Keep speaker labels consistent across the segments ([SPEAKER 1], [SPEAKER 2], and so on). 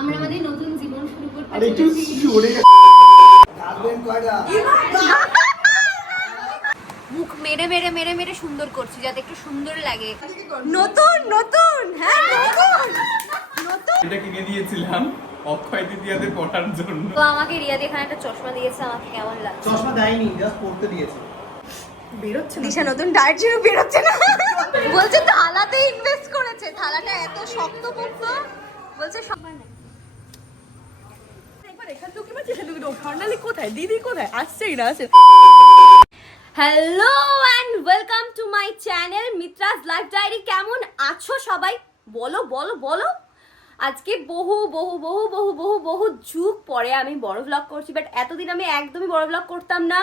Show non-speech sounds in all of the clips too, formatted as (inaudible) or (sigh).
[SPEAKER 1] আমরা আমাদের নতুন জীবন শুরু করতে
[SPEAKER 2] আরে একটু
[SPEAKER 1] চলেছি।
[SPEAKER 3] কাঁদবেন কয়টা?
[SPEAKER 1] মুখ মেরে মেরে মেরে মেরে সুন্দর করছি যাতে একটু সুন্দর লাগে। নতুন নতুন হ্যাঁ নতুন। নতুন।
[SPEAKER 4] এটা কিনে দিয়েছিলাম অক্ষয় দিদিয়াদের পড়ার জন্য।
[SPEAKER 1] তো আমাকে রিয়াদি এখানে একটা চশমা দিয়েছে আমাকে কেমন লাগছে?
[SPEAKER 3] চশমা দেয়নি জাস্ট পড়তে দিয়েছে।
[SPEAKER 1] দিশা নতুন ডায়েট ছিল বেরোচ্ছে না। বলছে থালাতে ইনভেস্ট করেছে থালাটা এত শক্ত পোক্ত বলছে সবার
[SPEAKER 5] দিদি কোথায়? আসছেই না
[SPEAKER 1] hello and welcome to my channel Mitra's life diary কেমন আছো সবাই? বলো বলো বলো। আজকে বহু বহু বহু বহু বহু বহু যুগ পরে আমি বড় ব্লগ করছি বাট এতদিন আমি একদমই বড় ব্লগ করতাম না।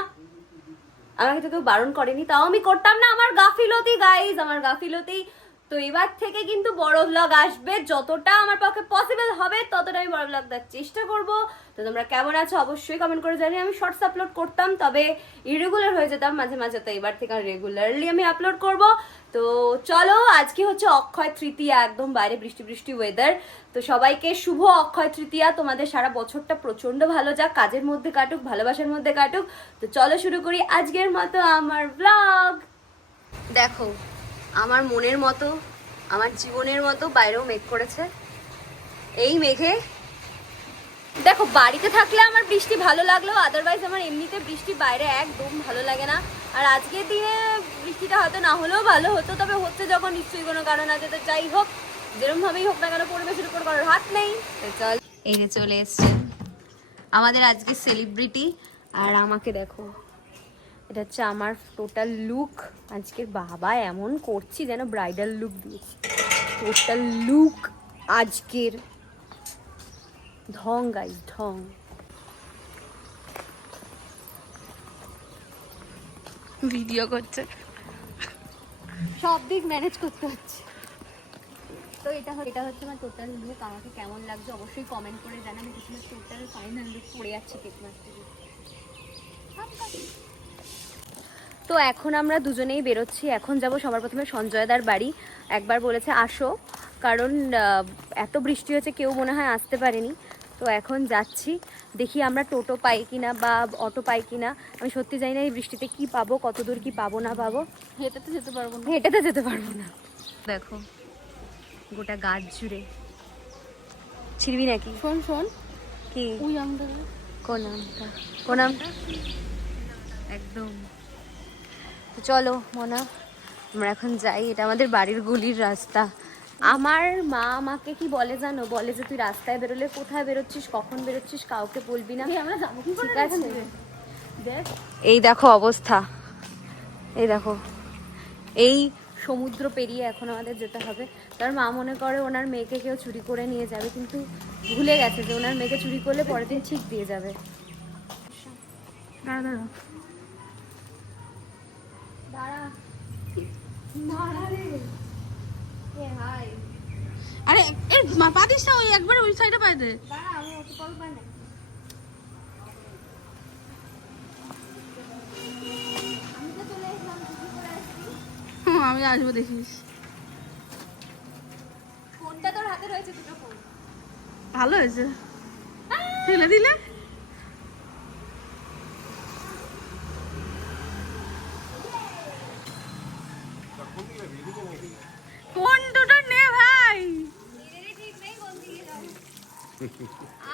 [SPEAKER 1] আমাকে তো কেউ বারণ করেনি, তাও আমি করতাম না। আমার গাফিলতি গাইজ আমার গাফিলতি। তো এবার থেকে কিন্তু বড় ব্লগ আসবে। যতটা আমার পক্ষে পসিবল হবে, ততটা আমি বড় ব্লগ দেওয়ার চেষ্টা করব। তো তোমরা কেমন আছো অবশ্যই কমেন্ট করে জানি আমি শর্টস আপলোড করতাম, তবে ইরেগুলার হয়ে যেতাম। মাঝে মাঝে তো এবার থেকে রেগুলারলি আমি আপলোড করব। তো চলো, আজকে হচ্ছে অক্ষয় তৃতীয়া, একদম বাইরে বৃষ্টি বৃষ্টি ওয়েদার তো সবাইকে শুভ অক্ষয় তৃতীয়া। তোমাদের সারা বছরটা প্রচণ্ড ভালো যাক, কাজের মধ্যে কাটুক, ভালোবাসার মধ্যে কাটুক। তো চলো শুরু করি আজকের মতো আমার ব্লগ দেখো আমার মনের মতো, আমার জীবনের মতো বাইরেও মেঘ করেছে। এই মেঘে, দেখো, বাড়িতে থাকলে আমার বৃষ্টি ভালো লাগল আদারওয়াইজ আমার এমনিতে বৃষ্টি বাইরে একদম ভালো লাগে না। আর আজকের দিনে বৃষ্টিটা হয়তো না হলেও ভালো হতো, তবে হচ্ছে যখন নিশ্চয়ই কোনো কারণ আছে, তো যাই হোক যেরকম ভাবেই হোক না কেন পরিবেশের উপর করার হাত নেই। চল, এই যে চলে এসছে আমাদের আজকে সেলিব্রিটি আর আমাকে দেখো। এটা হচ্ছে আমার টোটাল লুক আজকের বাবা এমন করছি যেন ব্রাইডাল লুক দিয়েছি। টোটাল লুক আজকের। ঢং গাইস ঢং।
[SPEAKER 5] ভিডিও করছে।
[SPEAKER 1] সব দিক ম্যানেজ করতে হচ্ছে। তো এটা এটা হচ্ছে আমার টোটাল লুক আমাকে কেমন লাগছে অবশ্যই কমেন্ট করে জানাবেন পিছনে টোটাল ফাইনাল লুক পড়ে যাচ্ছে কেক গিয়ে। তো এখন আমরা দুজনেই বেরোচ্ছি। এখন যাব সবার প্রথমে সঞ্জয়দার বাড়ি। একবার বলেছে আসো কারণ এত বৃষ্টি হচ্ছে কেউ মনে হয় আসতে পারেনি। তো এখন যাচ্ছি। দেখি আমরা টোটো পাই কিনা বা অটো পাই কিনা। আমি সত্যি জানি না এই বৃষ্টিতে কি পাবো কত দূর কি পাবো না পাবো।
[SPEAKER 5] হেঁটে তো যেতে পারব না।
[SPEAKER 1] হেঁটে তো যেতে পারব না। দেখো গোটা গাছ জুড়ে। ছিড়বি নাকি?
[SPEAKER 5] শোন শোন।
[SPEAKER 1] কি?
[SPEAKER 5] ওই আমটা
[SPEAKER 1] কোন আমটা? কোন আমটা? একদম। তো চলো মনা আমরা এখন যাই। এটা আমাদের বাড়ির গলির রাস্তা। আমার মা আমাকে কি বলে জানো? বলে যে তুই রাস্তায় বেরোলে কোথায় বেরোচ্ছিস কখন বেরোচ্ছিস কাউকে বলবি না। ঠিক আছে। এই দেখো অবস্থা। এই দেখো। এই সমুদ্র পেরিয়ে এখন আমাদের যেতে হবে। তার মা মনে করে ওনার মেয়েকে কেউ চুরি করে নিয়ে যাবে কিন্তু ভুলে গেছে যে ওনার মেয়েকে চুরি করলে পরের দিন ঠিক দিয়ে যাবে।
[SPEAKER 5] দাঁড়া দাঁড়া
[SPEAKER 1] রে এ হাই
[SPEAKER 5] আরে এর মা পা না ওই একবার ওই সাইডে পাই দে।
[SPEAKER 1] আমি আসব?
[SPEAKER 5] দেখিস।
[SPEAKER 1] ফোনটা তোর হাতে রয়েছে দুটো ফোন।
[SPEAKER 5] ভালো হয়েছে। ফেলে দিলে কোন দুটো নে ভাই
[SPEAKER 1] নিজেরই ঠিক নেই কোন দিকে যাব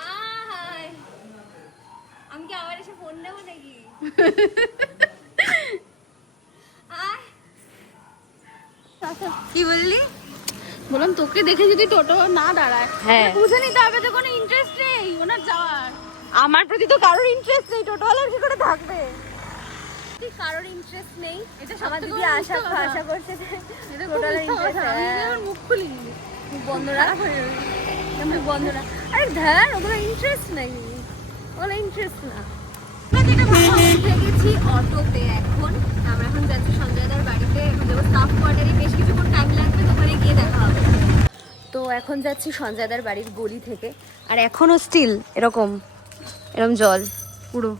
[SPEAKER 1] আহাই। আমি কি আবার এসে ফোন নেব নাকি কি বললি?
[SPEAKER 5] বললাম তোকে দেখে যদি টোটো না দাঁড়ায়
[SPEAKER 1] হ্যাঁ।
[SPEAKER 5] বুঝে নিতে হবে যে কোনো ইন্টারেস্ট নেই ওনার যাওয়ার।
[SPEAKER 1] আমার প্রতি তো কারোর ইন্টারেস্ট নেই টোটোওয়ালার কি করে থাকবে? কারোর ইন্টারেস্ট নেই
[SPEAKER 5] এটা
[SPEAKER 1] আমার
[SPEAKER 5] সবথেকে
[SPEAKER 1] দিদি আশা আশা করছে
[SPEAKER 5] কথা,
[SPEAKER 1] ইন্টারেস্ট
[SPEAKER 5] আমি যেমন মুখ খুলিনি।
[SPEAKER 1] বন্ধ রাখ মুখ আরে ধ্যান ওগুলো ইন্টারেস্ট নেই। ওগুলো ইন্টারেস্ট না। উঠে গেছি অটোতে এখন। আমরা এখন যাচ্ছি সঞ্জয়দার বাড়িতে। এখন যাব স্টাফ কোয়ার্টারে বেশ কিছুক্ষণ টাইম লাগবে ওখানে গিয়ে দেখা হবে। তো এখন যাচ্ছি সঞ্জয়দার বাড়ির গলি থেকে। আর এখনও স্টিল এরকম এরকম জল পুরো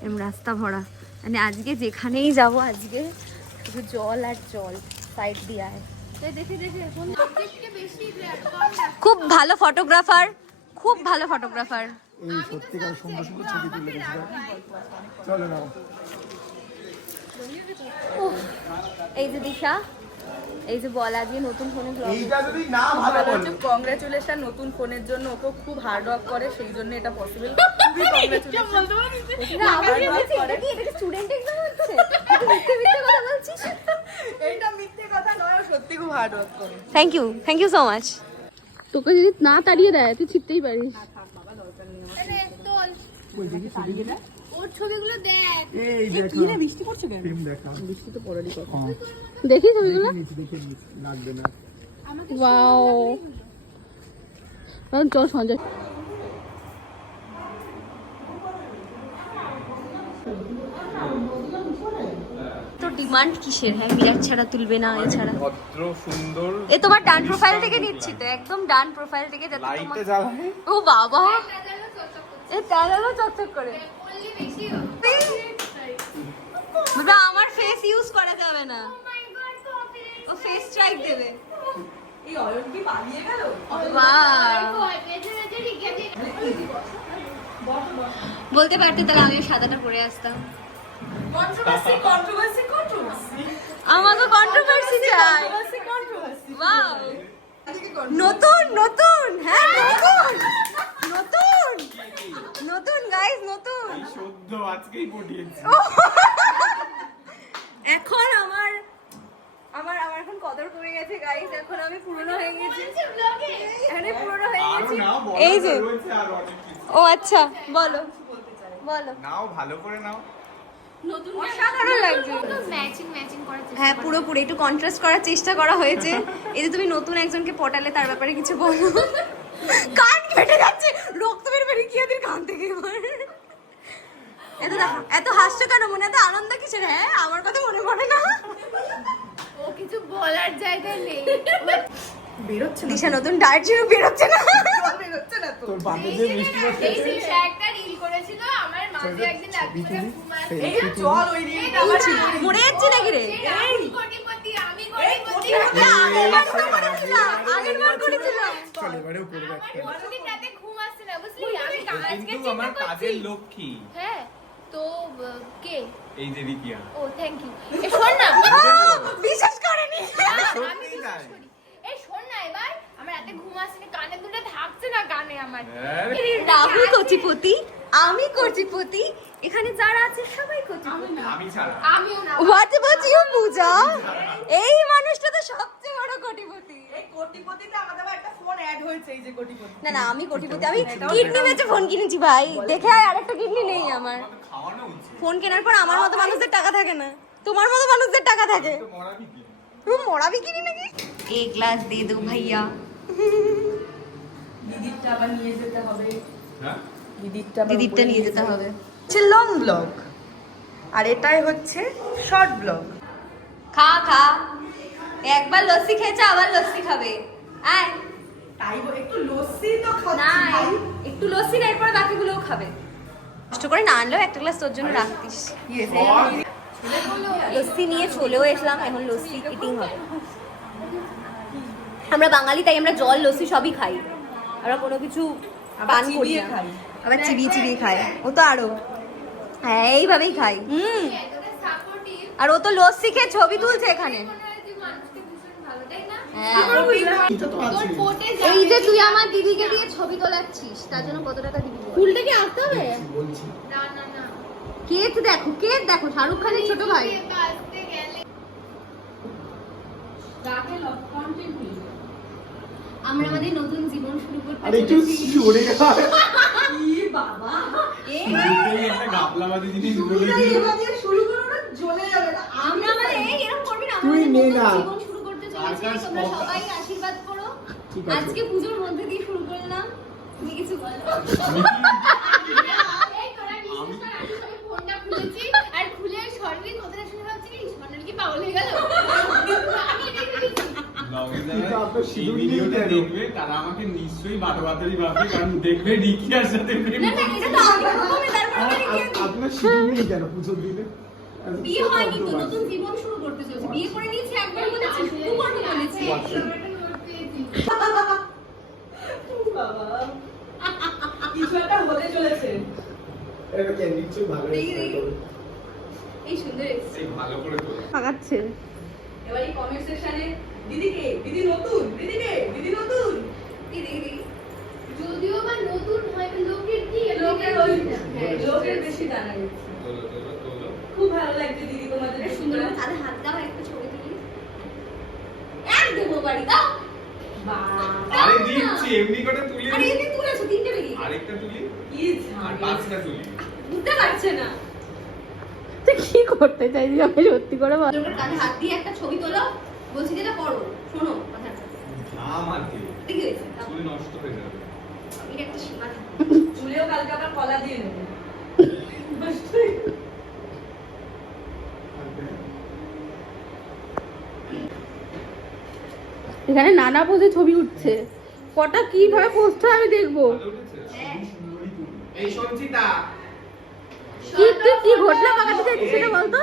[SPEAKER 1] এরকম রাস্তা ভরা। মানে আজকে যেখানেই যাব আজকে শুধু জল আর জল সাইড দিয়ে আয়। খুব ভালো ফটোগ্রাফার খুব ভালো ফটোগ্রাফার
[SPEAKER 3] এই সত্যিকার সুন্দর সুন্দর ছবি তুলে গেছিল চলো না
[SPEAKER 1] এই যে দিশা এই যে বলা দিয়ে নতুন ফোনে ব্লগ
[SPEAKER 3] এইটা যদি না ভালো বল
[SPEAKER 2] কংগ্রেচুলেশন নতুন ফোনের জন্য ওকে খুব হার্ড ওয়ার্ক করে সেই জন্য এটা পসিবল (laughs) খুবই কংগ্রেচুলেশন
[SPEAKER 1] স্টুডেন্ট এক্সাম হচ্ছে? তুই মিথ্যে মিথ্যে কথা বলছিস?
[SPEAKER 2] এইটা মিথ্যে কথা নয় সত্যি খুব হার্ড ওয়ার্ক করে।
[SPEAKER 1] Thank you thank you so much
[SPEAKER 5] তোকে যদি না তাড়িয়ে দেয় তুই ছিটতেই পারিস।
[SPEAKER 3] এই দেখ।
[SPEAKER 2] কি রে বৃষ্টি পড়ছে কেন?
[SPEAKER 3] ফিল্ম দেখা।
[SPEAKER 2] বৃষ্টি তো পড়েনি কথা।
[SPEAKER 5] দেখি ছবিগুলো?
[SPEAKER 3] দেখে লাগবে না।
[SPEAKER 5] ওয়াও। চল সঞ্জয়।
[SPEAKER 1] তো ডিমান্ড কিসের? হ্যাঁ বিরাট ছাড়া তুলবে না এছাড়া
[SPEAKER 4] ভদ্র সুন্দর।
[SPEAKER 1] এ তোমার ডান প্রোফাইল থেকে নিচ্ছি তো একদম ডান প্রোফাইল থেকে যাতে তোমার ও বাবা। এ চকচক করে। বাবা আমার ফেস ইউজ করা যাবে না। ও ফেস স্ট্রাইক দেবে।
[SPEAKER 2] এই অয়ন কি পালিয়ে গেল?
[SPEAKER 1] বলতে পারতে তাহলে আমি সাদাটা পরে আসতাম।
[SPEAKER 2] কন্ট্রোভার্সি কন্ট্রোভার্সি কন্ট্রোভার্সি
[SPEAKER 1] আমাকে কন্ট্রোভার্সি চাই।
[SPEAKER 2] Controversy
[SPEAKER 1] wow. নতুন নতুন হ্যাঁ নতুন নতুন নতুন গাইস নতুন।
[SPEAKER 4] সদ্য আজকেই পটিয়েছি। (laughs)
[SPEAKER 1] এখন আমার আমার আমার এখন কদর কমে গেছে গাইস এখন আমি পুরনো হয়ে গেছি। এখানে পুরনো হয়ে গেছি। এই যে। ও আচ্ছা বলো বলো।
[SPEAKER 4] নাও ভালো করে নাও।
[SPEAKER 1] অসাধারণ লাগছে।
[SPEAKER 6] ম্যাচিং ম্যাচিং করার চেষ্টা
[SPEAKER 1] হ্যাঁ পুরোপুরি একটু কন্ট্রাস্ট করার চেষ্টা করা হয়েছে। (laughs) এই যে তুমি নতুন একজনকে পটালে তার ব্যাপারে কিছু বলো। কান ফেটে যাচ্ছে! রক্ত বের বেরিয়ে কি ওদের কান থেকে এত এত হাসছো কেন মনে এত আনন্দ কিসের? হ্যাঁ আমার কথা মনে পড়ে না।
[SPEAKER 6] ও কিছু বলার জায়গা নেই।
[SPEAKER 2] বেরোচ্ছে না
[SPEAKER 1] দিশা নতুন দার্জিলিং বেরোচ্ছে না।
[SPEAKER 2] বেরোচ্ছে না তো।
[SPEAKER 3] তোর বাপে যে মিষ্টি
[SPEAKER 6] একটা রিল করেছিল আমার মাঝে একদিন লাগছিল
[SPEAKER 1] মরে যাচ্ছি নাকি রে? তো
[SPEAKER 6] কা- করছি। হ্যাঁ
[SPEAKER 4] এই যে রিকিয়া
[SPEAKER 6] ও থ্যাংক ইউ এ শোন না।
[SPEAKER 1] বিশ্বাস করেনি।
[SPEAKER 6] আমি বিশ্বাস করি। এই শোন না এবার আমার রাতে ঘুম আসছে কানে দুটো থাকছে না কানে আমার।
[SPEAKER 4] হ্যাঁ।
[SPEAKER 1] রাহুল কচিপতি আমি কচিপতি এখানে যারা আছে সবাই কচিপতি
[SPEAKER 4] আমি ছাড়া।
[SPEAKER 6] আমিও না।
[SPEAKER 1] What about you Puja? এই মানুষটা তো সবচেয়ে বড় কোটিপতি।
[SPEAKER 2] এই কোটিপতিতে আমাদের একটা ফোন অ্যাড হয়েছে এই যে কোটিপতি।
[SPEAKER 1] না না আমি কোটিপতি। আমি কিডনি বেচে ফোন কিনেছি ভাই। দেখে আয় আরেকটা কিডনি নেই আমার ফোন কেনার পর আমার মতো মানুষদের টাকা থাকে না। তোমার মতো মানুষদের টাকা থাকে। তুমি মরা বিকিনি নাকি? এক গ্লাস দিয়ে দো ভাইয়া।
[SPEAKER 2] দিদিরটা আবার নিয়ে যেতে হবে।
[SPEAKER 4] হ্যাঁ?
[SPEAKER 2] দিদিরটা
[SPEAKER 1] দিদিরটা নিয়ে যেতে হবে।
[SPEAKER 2] হচ্ছে লং ব্লগ আর এটাই হচ্ছে শর্ট ব্লগ
[SPEAKER 1] খা খা। একবার লস্যি খেয়েছে আবার লস্যি খাবে। আয়।
[SPEAKER 2] তাই একটু লস্যি তো
[SPEAKER 1] না একটু লস্যি না এরপরে বাকিগুলোও খাবে। কষ্ট করে না আনলেও একটা গ্লাস তোর জন্য রাখতিস। লস্যি নিয়ে চলেও এসলাম এখন লস্যি ইটিং হবে। আমরা বাঙালি তাই আমরা জল লস্যি সবই খাই। আমরা কোনো কিছু পান করি
[SPEAKER 2] খাই।
[SPEAKER 1] আবার চিবিয়ে চিবিয়ে খাই। ও তো আরও। হ্যাঁ এইভাবেই খাই। হুম। আর ও তো লস্যি খেয়ে ছবি তুলছে এখানে।
[SPEAKER 6] মনে হয়।
[SPEAKER 1] হ্যাঁ এই যে তুই আমার দিদিকে দিয়ে ছবি তোলাচ্ছিস তার জন্য কত টাকা দিবি ফুলটা কি আসতে হবে?
[SPEAKER 3] বলছি।
[SPEAKER 6] না না না
[SPEAKER 1] কেট দেখো কেট দেখো শাহরুখ খানের ছোট ভাই। আমরা আমাদের নতুন জীবন শুরু করতে (laughs)
[SPEAKER 3] আর একটু সরে গেল
[SPEAKER 4] শুরুতেই একটা গাবলাবাদি জিনিস বলে দিল।
[SPEAKER 2] শুরু করো না জ্বলে যাবে
[SPEAKER 1] আমরা আমাদের এরকম করবি না
[SPEAKER 3] তুই নে না।
[SPEAKER 1] জীবন শুরু করতে চলেছি তোমরা সবাই আশীর্বাদ করো। আজকে পুজোর মধ্যে দিয়ে শুরু করলাম। তুমি কিছু বলো?
[SPEAKER 6] আর খুলে স্বর্ণের কথাটা শুনে ভাবছি স্বর্ণের কি পাগল হয়ে গেল?
[SPEAKER 4] দেখবে তারা আমাকে নিশ্চয়ই বাটো বাতারি ভাববে কারণ দেখবে রিকিয়ার সাথে
[SPEAKER 3] আপনার সিঁদুর নেই কেন পুজোর দিনে
[SPEAKER 1] বিয়ে হয়নি তো নতুন জীবন শুরু করতে চলেছি। বিয়ে করে নিয়েছি একবার বলেছি শুরু বলেছি
[SPEAKER 6] একটা নোট পেয়েছি।
[SPEAKER 2] বাবা কিছু একটা হতে চলেছে।
[SPEAKER 1] এই সুন্দর
[SPEAKER 4] এই ভালো করে তো
[SPEAKER 5] পাকাচ্ছে।
[SPEAKER 2] এবার এই কমেন্ট সেকশনে দিদি নতুন দিদিকে দিদি নতুন?
[SPEAKER 1] এই দেখি, দেখি।
[SPEAKER 6] যদিও বা নতুন হয় লোকের কি
[SPEAKER 2] লোকের ওই
[SPEAKER 6] হ্যাঁ,
[SPEAKER 2] লোকের বেশি জানা গেছে। খুব ভালো লাগছে দিদি তোমাদের সুন্দর।
[SPEAKER 1] তাহলে হাত দাও একটা ছবি তুলি। এক দেবো বাড়ি দাও।
[SPEAKER 4] আরে দিচ্ছি এমনি করে তুলি।
[SPEAKER 1] আরে এমনি তুলেছো তিনটে বেরিয়ে
[SPEAKER 4] আরেকটা তুলি।
[SPEAKER 2] কি
[SPEAKER 4] আর পাঁচটা তুলি।
[SPEAKER 1] বুঝতে পারছে না।
[SPEAKER 5] তুই কি করতে চাইছিস? আমি সত্যি করে বল।
[SPEAKER 1] লোকের কাঁধে হাত দিয়ে একটা ছবি তোলো। বলছি যেটা করো শোনো কথাটা।
[SPEAKER 4] আমার কি?
[SPEAKER 1] ঠিক আছে দাও।
[SPEAKER 4] নষ্ট হয়ে যাবে।
[SPEAKER 1] এটা একটা সীমা থাকে (laughs)
[SPEAKER 2] চুলেও কালকে আবার কলা দিয়ে নেব
[SPEAKER 5] এখানে নানা পোজে ছবি উঠছে। কটা কীভাবে পোস্ট হয় আমি দেখব।
[SPEAKER 1] হ্যাঁ।
[SPEAKER 4] এই সঞ্চিতা
[SPEAKER 5] কি তুই কি ঘটনা পাকাতে চাইছিস সেটা বলতো?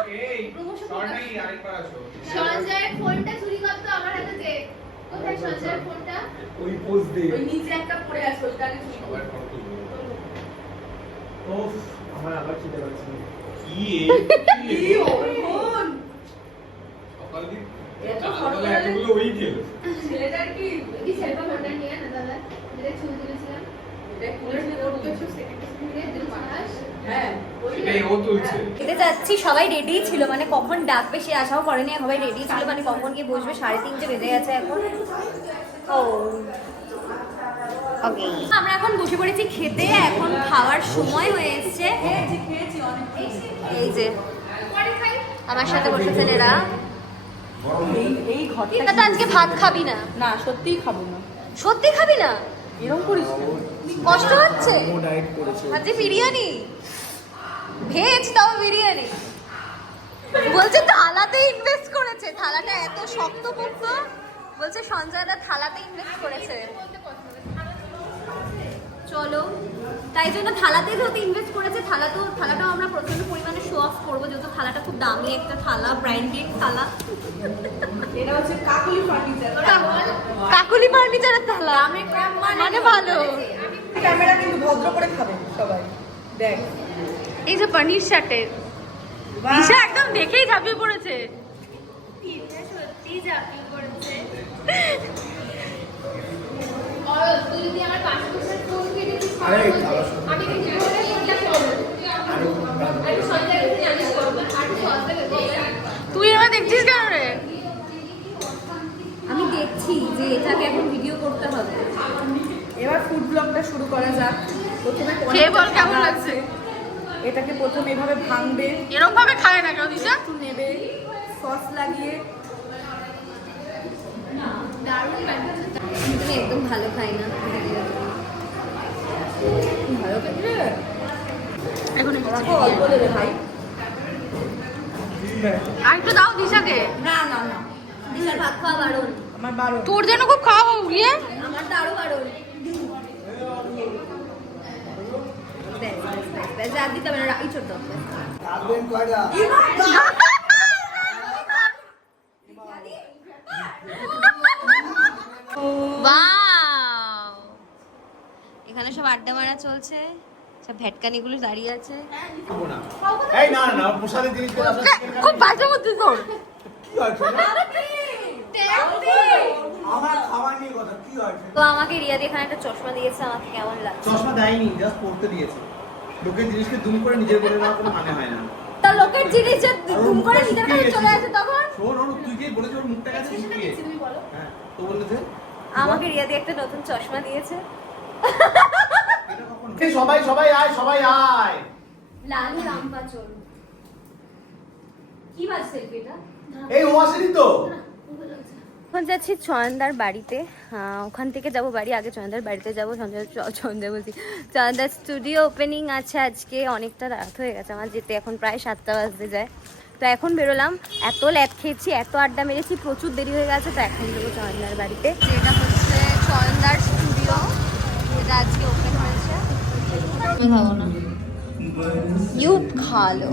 [SPEAKER 6] সঞ্জয়ের ফোনটা চুরি করতো আমার হাতে দে। কোথায় সঞ্জয়ের ফোনটা?
[SPEAKER 3] ওই পোজ দে
[SPEAKER 2] ওই নিচে একটা পড়ে আছে ওইটা আগে চুরি করো।
[SPEAKER 3] ওফ আমার আবার খিদে পাচ্ছে
[SPEAKER 4] কি
[SPEAKER 2] কি অমন?
[SPEAKER 4] সকাল দিন
[SPEAKER 2] এত
[SPEAKER 4] সকালবেলা এতগুলো ওই খেল
[SPEAKER 2] ছেলেটার কি
[SPEAKER 6] কি সেলফা ফোনটা নিয়ে না দাদা? যেটা ছবি তুলেছিলাম।
[SPEAKER 1] খেতে যাচ্ছি সবাই রেডি ছিল মানে কখন ডাকবে সে আশাও করেনি সবাই রেডি ছিল মানে কখন গিয়ে বসবে সাড়ে তিনটে বেজে গেছে এখন। ও। ওকে আমরা এখন বসে পড়েছি খেতে এখন খাওয়ার সময় হয়ে এসছে। এই যে আমার সাথে বসেছেন এরা।
[SPEAKER 2] এই এই ঘরটা
[SPEAKER 1] আজকে ভাত খাবি না।
[SPEAKER 2] না সত্যিই খাব না।
[SPEAKER 1] সত্যি খাবি না?
[SPEAKER 2] এরকম করিস
[SPEAKER 1] কষ্ট হচ্ছে?
[SPEAKER 3] ও ডায়েট করেছে।
[SPEAKER 1] আজকে বিরিয়ানি? ভেজ তাও বিরিয়ানি। বলছে থালাতে ইনভেস্ট করেছে। থালাটা এত শক্ত পোক্ত বলছে সঞ্জয়দা থালাতে ইনভেস্ট করেছে। চলো তাই জন্য থালাতে যেহেতু ইনভেস্ট করেছে থালা তো থালাটাও আমরা প্রচণ্ড পরিমাণে শো অফ করব যেহেতু থালাটা খুব দামি একটা থালা ব্র্যান্ডেড থালা।
[SPEAKER 2] এটা হচ্ছে কাকুলি ফার্নিচার
[SPEAKER 1] কাকুলি ফার্নিচারের থালা। মানে ভালো।
[SPEAKER 2] ক্যামেরা কিন্তু ভদ্র করে খাবে সবাই। দেখ।
[SPEAKER 5] এই যে পনির চাটে ঈশা একদম দেখেই ঝাঁপিয়ে পড়েছে।
[SPEAKER 6] আর তুই যদি আমার পাশে বসে ফোন কেটে দিস
[SPEAKER 3] আরে, খাওয়া শুরু।
[SPEAKER 6] আমি কিন্তু বলে ফোনটা করব আমি সঞ্জয়ের কাছে জানিস করব আর তুই সঞ্জয়
[SPEAKER 5] তুই এবার দেখছিস কেন রে
[SPEAKER 1] আমি দেখছি যে এটাকে এখন ভিডিও করতে হবে
[SPEAKER 2] এবার ফুড ব্লগটা শুরু করা যাক। প্রথমে
[SPEAKER 5] খেয়ে বল কেমন লাগছে?
[SPEAKER 2] এটাকে প্রথমে এভাবে ভাঙবে।
[SPEAKER 5] এরকম ভাবে খায় না কেউ দিশা?
[SPEAKER 2] একটু নেবে। সস লাগিয়ে।
[SPEAKER 6] দারুণ ব্যাপার
[SPEAKER 1] তুমি একদম ভালো খাই না।
[SPEAKER 2] ভালো খেতে?
[SPEAKER 5] এখন
[SPEAKER 2] অল্প দেবে ভাই।
[SPEAKER 5] আর একটু দাও দিশাকে।
[SPEAKER 2] না না না।
[SPEAKER 1] দিশার ভাত খাওয়া বারণ।
[SPEAKER 2] আমার বারো
[SPEAKER 5] তোর জন্য খুব খাওয়া গিয়ে
[SPEAKER 1] আমার তো আরও বারণ। ব্যাস, আর দিতে হবে না, এই ছোট! এখানে সব আড্ডা মারা চলছে সব ভ্যাটকানিগুলো দাঁড়িয়ে আছে।
[SPEAKER 3] খাব না এই না না, না প্রসাদের জিনিস পেলে আসলে chicken
[SPEAKER 5] খুব বাজে তোর।
[SPEAKER 3] হয়েছে?
[SPEAKER 1] তো আমাকে রিয়াদি এখানে একটা চশমা দিয়েছে আমাকে কেমন লাগছে?
[SPEAKER 3] চশমা দেয়নি জাস্ট পড়তে দিয়েছে। লোকের জিনিসকে দুম করে নিজের বলে নেওয়ার কোনো মানে হয় না।
[SPEAKER 1] তা লোকের জিনিস যে
[SPEAKER 3] আর
[SPEAKER 1] করে নিজের কাছে চলে। আসে তখন?
[SPEAKER 3] শোন ওর তুই কি বলেছ ওর মুখটা কাছে শুকিয়ে হ্যাঁ তো বলেছে
[SPEAKER 1] আমাকে রিয়াদি একটা নতুন চশমা দিয়েছে।
[SPEAKER 3] এটা সবাই সবাই আয় সবাই আয়।
[SPEAKER 1] লালু রামপাচল। কি বাজ সেলফিটা
[SPEAKER 3] এই ও আসেনি তো?
[SPEAKER 1] এখন যাচ্ছি চয়নদার বাড়িতে। ওখান থেকে যাব বাড়ি আগে চয়নদার বাড়িতে যাব সঞ্জয় চয়নদার বলছি চয়নদার স্টুডিও ওপেনিং আছে আজকে অনেকটা রাত হয়ে গেছে আমার যেতে এখন প্রায় সাতটা বাজতে যায়। তো এখন বেরোলাম এত ল্যাদ খেয়েছি এত আড্ডা মেরেছি প্রচুর দেরি হয়ে গেছে তো এখন যাব চয়নদার বাড়িতে। যেটা হচ্ছে চয়নদার স্টুডিও যেটা আজকে ওপেন হয়েছে। ইউপ খালো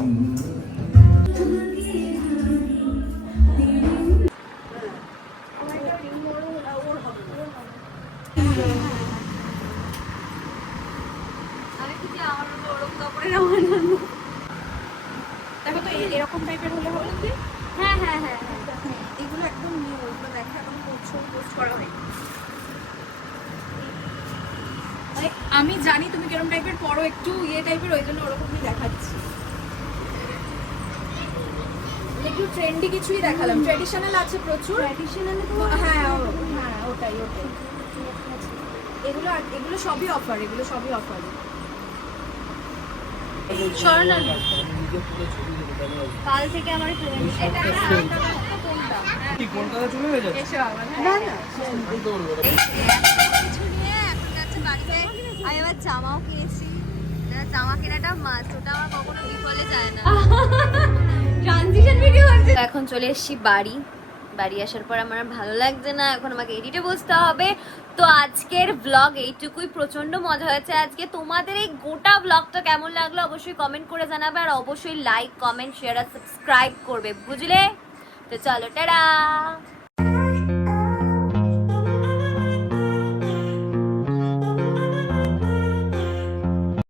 [SPEAKER 2] তুমি কীরকম টাইপের পরো একটু ইয়ে টাইপের ওই জন্য ওরকমই দেখাচ্ছি। একটু ট্রেন্ডি কিছুই দেখালাম। ট্রেডিশনাল আছে প্রচুর।
[SPEAKER 1] ট্র্যাডিশনাল তো
[SPEAKER 2] হ্যাঁ হ্যাঁ ওটাই ওটাই। এগুলো আর- এগুলো সবই অফার এগুলো সবই অফার
[SPEAKER 1] কাল থেকে আমার
[SPEAKER 2] এটা কোনটা?
[SPEAKER 3] কি কলকাতা চলে যাচ্ছে
[SPEAKER 2] হ্যাঁ
[SPEAKER 1] কিছু নিয়ে এখন যাচ্ছে বাড়িতে আমি আবার জামাও কিনেছি। জামা কেনাটা মাস্ট ওটা আমার কখনো বিফলে যায় না। ট্রানজিশন ভিডিও হচ্ছে এখন চলে এসেছি বাড়ি। বাড়ি আসার পর আমার ভালো লাগছে না এখন আমাকে এডিটে বসতে হবে। তো আজকের ব্লগ এইটুকুই প্রচণ্ড মজা হয়েছে আজকে। তোমাদের এই গোটা ব্লগটা কেমন লাগল অবশ্যই কমেন্ট করে জানাবে আর অবশ্যই লাইক কমেন্ট শেয়ার আর সাবস্ক্রাইব করবে বুঝলে? তো চলো টাটা!